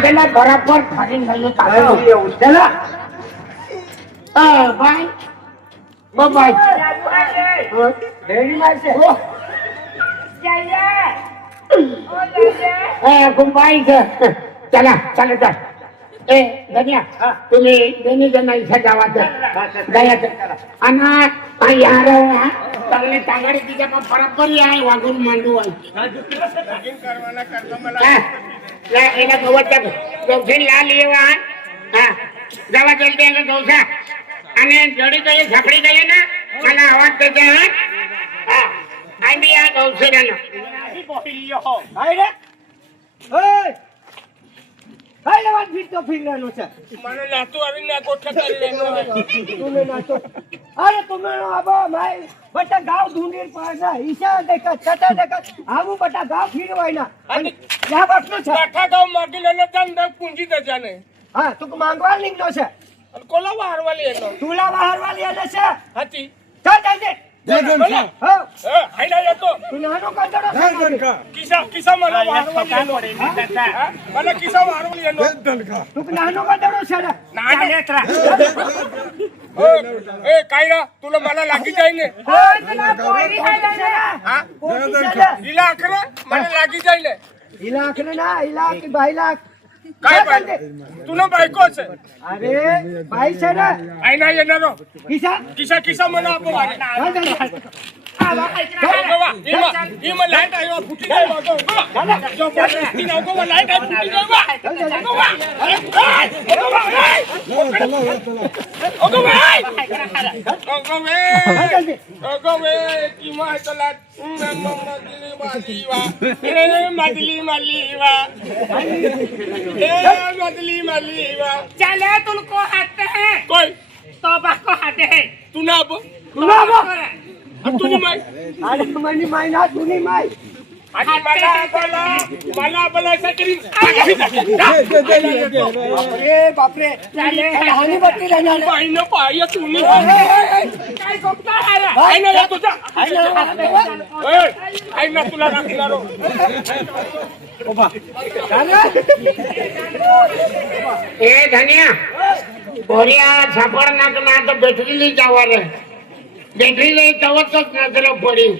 પેલા બરાબર ફરીને લઈએ હા, કાઢો. એવું. ચલો. અ, ભાઈ ઓ ભાઈ ઓ, ડેરીમાં છે ઓ, એ ગુંબાઈ છે ચલા ચાલો ચાલ એ ધન્યા હા. तुम्ही दोन्ही जण इथे गावात दयाचं आणि हा यार हा, चांगले चांगले तिच्या पण बरोबर आहे वागून मांडू आहे હા, લા, એના લાલ હા જવા જલ્દી એને ગૌસા અને જડી ગઈ ઝાપડી ગઈ ને મને અવાજ દેજે હા? હા આ બી આ ગૌસેરાનો હાય રે ઓય હાય રે વાત ફીરતો ફીરવાનો છે મને નાતું. આવીને આ ગોઠા કરી લેનો અરે તુમે નો આબો માય બટા ગાવ ધુંડીર પાસા ઈશા દેખા છતા દેખા આવું બટા ગાવ ફીરવાય ના ક્યાં વાતનો છે કાઠા ગાવ માગી લેને જાન દે પૂંજી દે જાને હા તું માંગવા નીકળ્યો છે? અને કોલા વારવાલી એનો? તુલા બહારવા લે છે? હાચી. ચાલ ચાલ દે બોલા હા. એ હાઈના તું. નાનો કંદડો છે કિસા કિસા મને વારવાલી એનો. હા? મને કિસા વારવાલી એનો. તું નાનો કંદડો છે ના. નેત્રા. એ કાયરા તુલે મને લાગી જાય ને. મને લાગી જાય ને. ઇલાક ને ના ઇલાખ ભાઈ લાખ. કાઈ ભાઈ તુનો બાઈકો છે. અરે ભાઈ છે ને. એનો કિસા કિસા કિસા મને આપો લાઈટ આવ્યો ફૂટી ગયો લાઈટ આવ્યો ફૂટી ગયો મદલી મલીવા મદલી મલીવા ચાલે તુમકો હાથે હે કોઈ તોબા કો હાથે હે તુનાબ તુનાબ તુની માય અરે મની માય ના તુની માય. આની માલા બોલા માલા બોલા સકરી અરે બાપરે ચાલે હાની બત્તી લઈને આલે. ભાઈ નો ભાઈ તું ની काय गोपता है रे આઈ ના યાતો જા હાઈ ના. એ આઈ ના તુલા રાખનારો એ ધનિયા બોરિયા છાપડ નાક ના તો બેટરી લઈ જવા રે બેટરી લઈ જવો તો જ નજરો પડી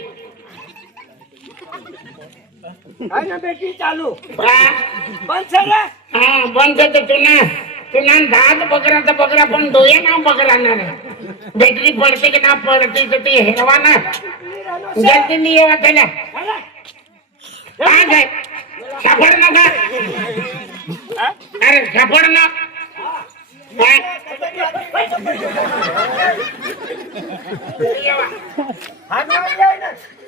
હાઈ ના બેટી ચાલુ. હા. બંધ છે રે હા બંધ તો તું ના તું ના દાંત બકરા તો બકરા પણ ડોયે ના બકરા ના. બેટરી પડતી કે ના પડતી તો તે હેરવાના જલ્દી નહીં એવા થયેલા હા જાય. છાપડ ના ખા અરે છાપડ ના. હા. હાથ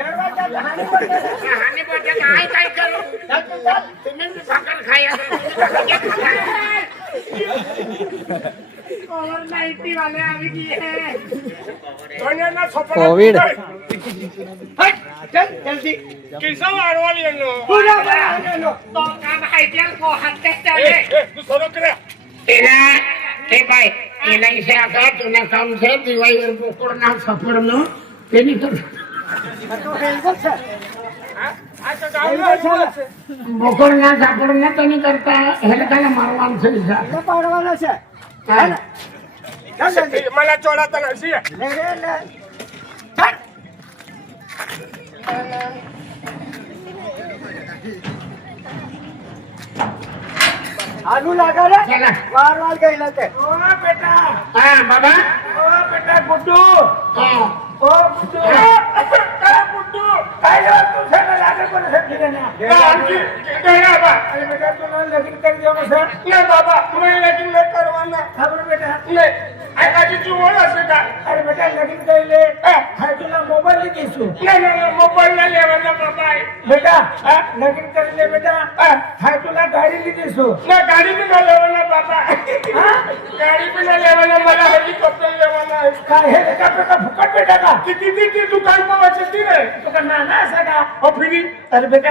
હાની પર કાંઈ કાંઈ કરો સિમેન્ટ ભાકર ખાયા કોવિડ જલ્દી એ ભાઈ એના ઈસે આગળ તેના કામ છે દિવાળી કોરોના સફળનો તેની તો હેલ્ગો છે. આ તો હેલ્ગો ગાવ છે બપોર ના સફળ ને તેની કરતા હેલકાને મારવાનું છે પાડવાના છે. મને ચોડાતા નથી આલુ લાગે રે? વાર વાર ઓ બેટા. હા બાબા. ઓ બેટા ગુડ્ડુ. હા. बेटा तुला लगीन कर देऊ बाबा तुम्हाला लगीन नाही. करवाना खबर बेटा नाही ऐकाची चुवळ असे का? अरे बेटा लगीन केले हाय तुला मोबाइल ले कैसो ना ना ना मोबाइल ना ले वाला मोबाइल बेटा लगन कर ले बेटा हाय तुला गाडी ले देसो ना गाडी भी ना ले वाला बाबा. गाडी भी ना ले वाला मला हेलिकॉप्टर ले वाला काय हेलिकॉप्टर का फुकट बेटा का? किती ती ती दुकान मा वाचती रे? तुका ना ना सगा ओ फिरी. अरे बेटा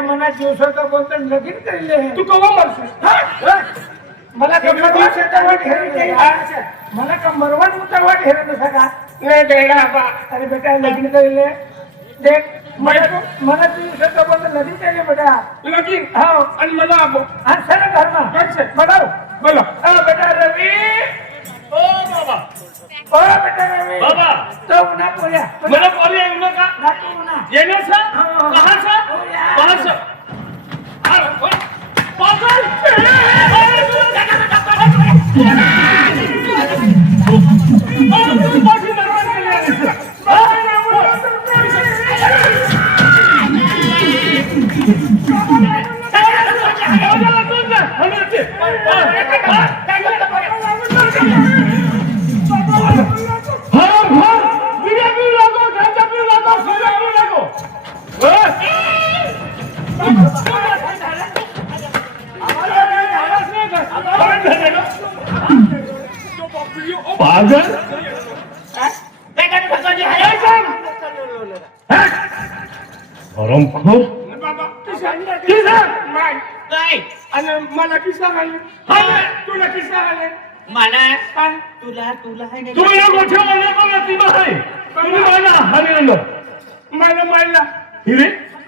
ए बेडा बा. अरे बेटा लगीन केले देख मला मला तीन दिवसापर्यंत लगीन केले बेटा. लगीन? हो. आणि मला आबो आणि सर घर ना बघाव बोलो. हा बेटा रवी. ओ बाबा. ओ बेटा रवी. बाबा. तो ना पोया मला पोया येऊ नका. ना तू ना येणार सर? हो. कहा सर. हो, कहा सर. अरे पागल. अरे तू नका नका पागल পাগল ধরমখোর मला किस्सा तुला किस्सा मला तुला तुला तुम्हाला मोठ्या मला मला मारला हिरे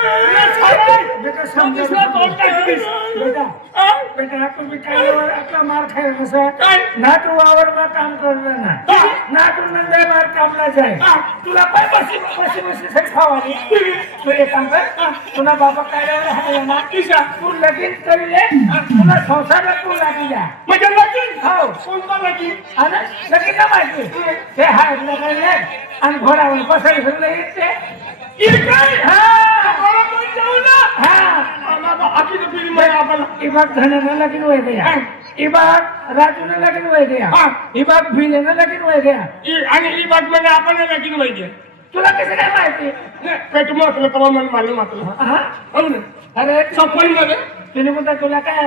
बेटा समजा बेटा बेटा आपला मार कसं नाटू काम ना नाटू मार कामला जाय तुला काय बसी बसी बसी सर खावाली तू एक काम कर तुला बाबा ना तू लगीन करी ले तुला तू लागी जा म्हणजे लगीन हो लगीन आणि लगीन ना माहिती ते हाय लगायला आणि घोडावर बसायला सगळं येते हा इबाग धने ना लगिन हुए इबाग राजू ने लगिन हुए गया इबाग भिले ने आणि इबागमध्ये आपण लगिन हुए तुला कसं काय माहिती पेट मोठलं तेव्हा मन मालूम मात्र अरे चप्पलमध्ये तिने तुला काय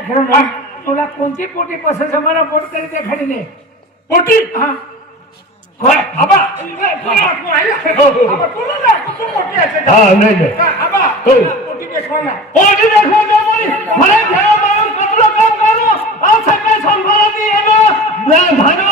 तुला कोणती पोटी पसंत मला पोट तरी ते खडीने पोटी हा. होय, आबा तुला तुला आहे. आबा, तुला नाही, तू मोठी आहे. हा नाही नाही का, आबा, हो. पोटी देखवा ना. पोटी देखो त्यामुळे मला घरा मारून कपडं काम करू आ सगळे संभाळाती येणं भानवाची